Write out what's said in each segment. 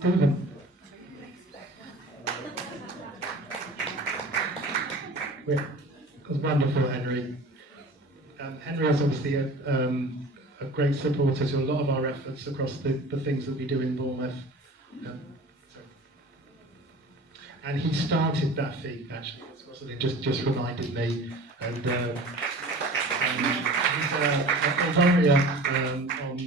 Stephen. It was wonderful, Henry. Henry is obviously a great supporter to a lot of our efforts across the things that we do in Bournemouth. And he started that thing, actually. It just reminded me. And he's a warrior on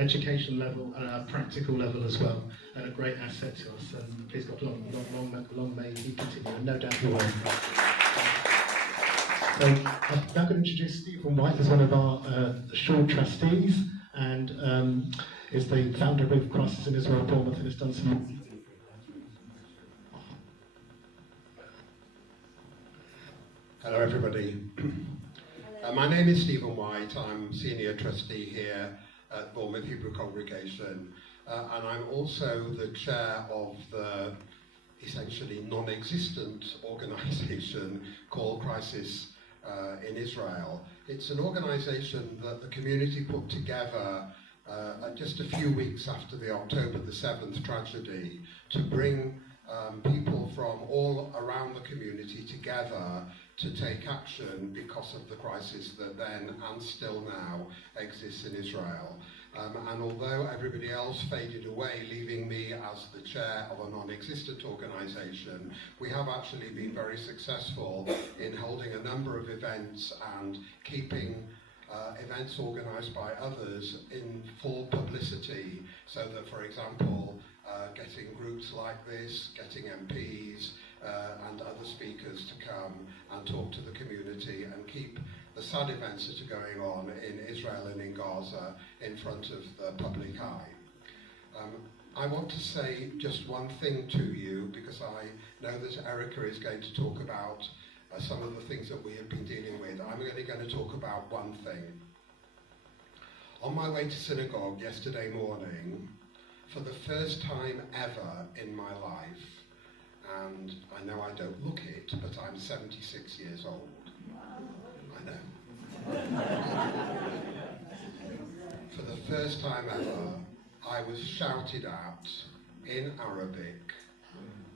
education level and a practical level as well, and a great asset to us. And please God, long may he continue, and no doubt he will. So I'm now going to introduce Stephen White as one of our Shore trustees, and is the founder of Crisis in Israel Bournemouth, and has done some. Hello everybody. My name is Stephen White. I'm senior trustee here at Bournemouth Hebrew Congregation, and I'm also the chair of the essentially non-existent organisation called Crisis in Israel. It's an organisation that the community put together just a few weeks after the October the 7th tragedy to bring people from all around the community together to take action because of the crisis that then and still now exists in Israel. And although everybody else faded away, leaving me as the chair of a non-existent organisation, we have actually been very successful in holding a number of events and keeping events organised by others in full publicity, so that, for example, getting groups like this, getting MPs and other speakers to come and talk to the community and keep the sad events that are going on in Israel and in Gaza in front of the public eye. I want to say just one thing to you, because I know that Erica is going to talk about some of the things that we have been dealing with. I'm only going to talk about one thing. On my way to synagogue yesterday morning, for the first time ever in my life, and I know I don't look it, but I'm 76 years old. I know. For the first time ever, I was shouted at in Arabic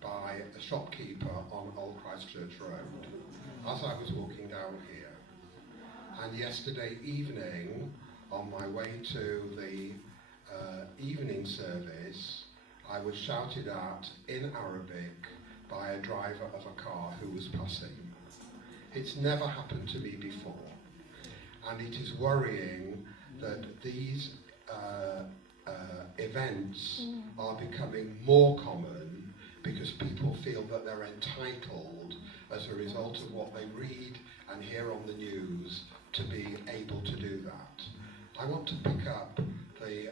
by a shopkeeper on Old Christchurch Road as I was walking down here. And yesterday evening, on my way to the evening service, I was shouted at in Arabic by a driver of a car who was passing. It's never happened to me before, and it is worrying that these events are becoming more common because people feel that they're entitled, as a result of what they read and hear on the news, to be able to do that. I want to pick up the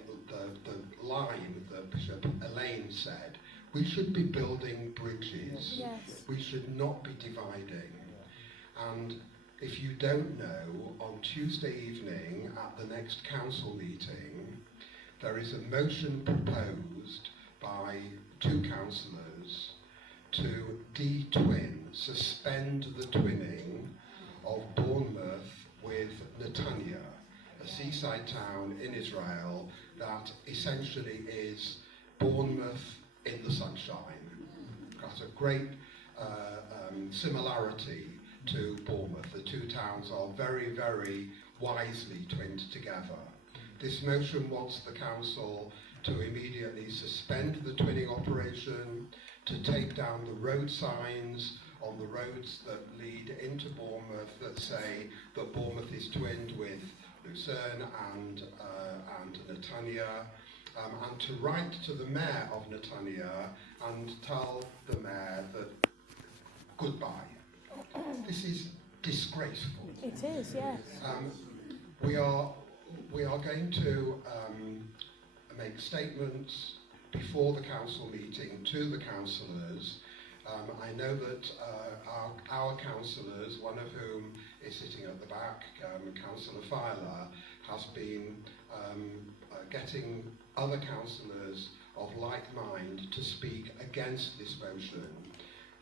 line that Bishop Elaine said. We should be building bridges. Yes. We should not be dividing. And if you don't know, on Tuesday evening at the next council meeting, there is a motion proposed by two councillors to de-twin, suspend the twinning of Bournemouth with Netanya, a seaside town in Israel that essentially is Bournemouth in the sunshine. That's a great similarity to Bournemouth. The two towns are very, very wisely twinned together. This motion wants the council to immediately suspend the twinning operation, to take down the road signs on the roads that lead into Bournemouth that say that Bournemouth is twinned with Lucerne and Netanya, and to write to the mayor of Netanya and tell the mayor that goodbye. This is disgraceful. It is, yes. We are going to make statements before the council meeting to the councillors. I know that our councillors, one of whom is sitting at the back, Councillor Filer, has been getting other councillors of like mind to speak against this motion.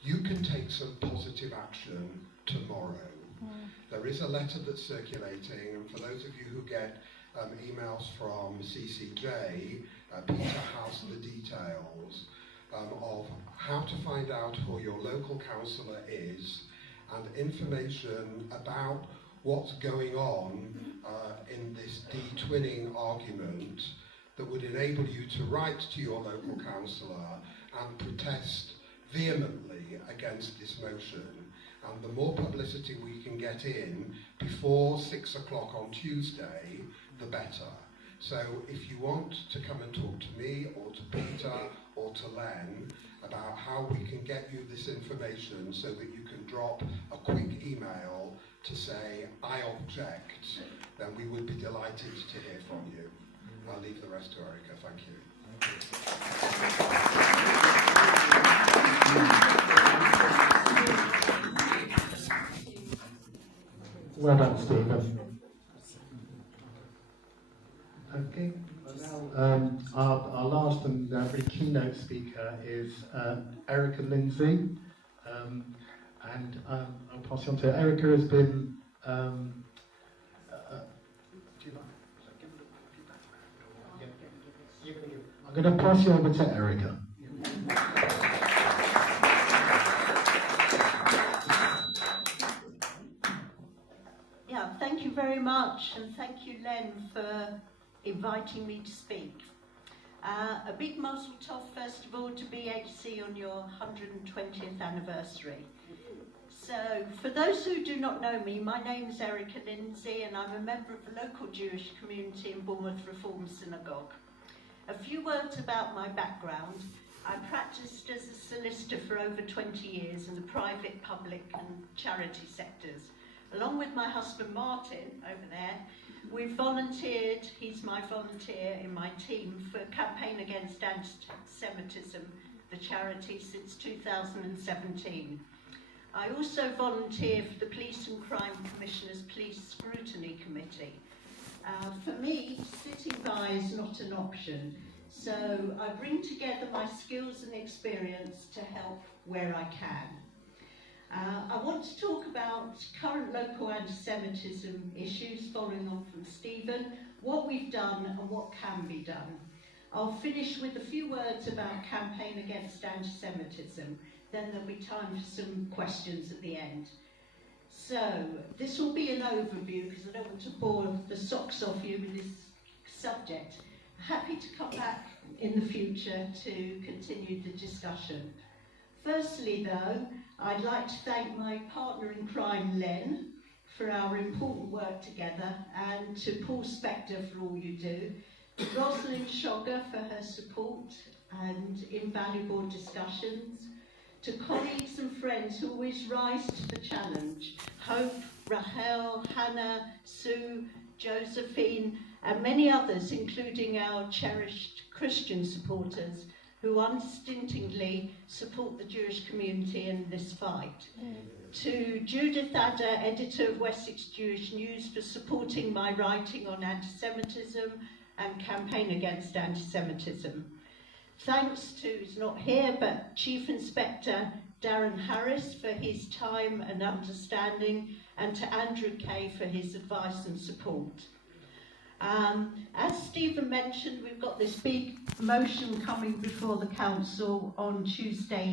You can take some positive action tomorrow. There is a letter that's circulating, and for those of you who get emails from CCJ, Peter has the details of how to find out who your local councillor is and information about what's going on in this de-twinning argument that would enable you to write to your local councillor and protest vehemently against this motion. And the more publicity we can get in before 6 o'clock on Tuesday, the better. So if you want to come and talk to me or to Peter or to Len about how we can get you this information so that you can drop a quick email to say, I object, then we would be delighted to hear from you. I'll leave the rest to Erica. Thank you. Well done, Stephen. Okay, our last and really keynote speaker is Erica Lindsay, and I'll pass you on to Erica. Has been I'm going to pass you over to Erica. Yeah, thank you very much, and thank you, Len, for inviting me to speak. A big mazel tov, first of all, to BHC on your 120th anniversary. So, for those who do not know me, my name is Erica Lindsay, and I'm a member of the local Jewish community in Bournemouth Reform Synagogue. A few words about my background. I practiced as a solicitor for over 20 years in the private, public and charity sectors. Along with my husband Martin, over there, we've volunteered, he's my volunteer in my team, for Campaign Against Anti-Semitism, the charity, since 2017. I also volunteer for the Police and Crime Commissioner's Police Scrutiny Committee. For me, sitting by is not an option, so I bring together my skills and experience to help where I can. I want to talk about current local anti-Semitism issues, following on from Stephen, what we've done and what can be done. I'll finish with a few words about Campaign Against Anti-Semitism, then there'll be time for some questions at the end. So, this will be an overview because I don't want to bore the socks off you with this subject. Happy to come back in the future to continue the discussion. Firstly, though, I'd like to thank my partner in crime, Len, for our important work together, and to Paul Spector for all you do, to Rosalind Shogger for her support and invaluable discussions, to colleagues and friends who always rise to the challenge, Hope, Rahel, Hannah, Sue, Josephine, and many others, including our cherished Christian supporters, who unstintingly support the Jewish community in this fight. To Judith Adder, editor of Wessex Jewish News, for supporting my writing on anti-Semitism and Campaign Against Anti-Semitism. Thanks to, he's not here, but Chief Inspector Darren Harris for his time and understanding, and to Andrew Kay for his advice and support. As Stephen mentioned, we've got this big motion coming before the council on Tuesday